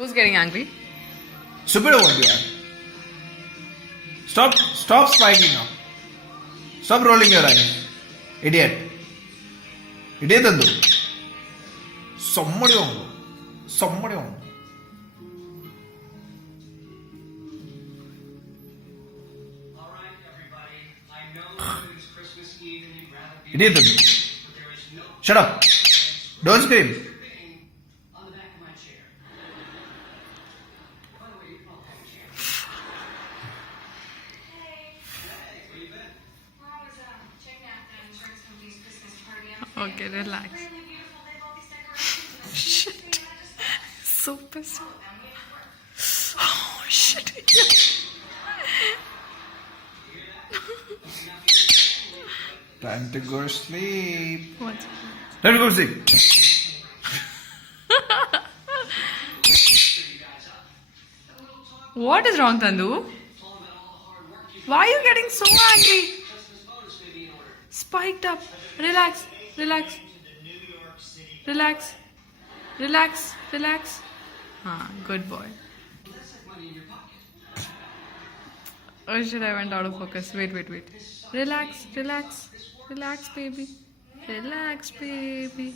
Who's getting angry? Stupid over here. Stop spiking now. Stop rolling your eyes. Idiot. Idiot Tandu. Somebody on. Idiot Tandu. Shut up. Don't scream. Okay, relax. Shit. So pissed. Oh, shit. Time to go sleep. What? Time to go sleep. What is wrong, Tandu? Why are you getting so angry? Spiked up. Relax. Good boy. Oh shit, I went out of focus. Wait. Relax, baby. Relax, baby.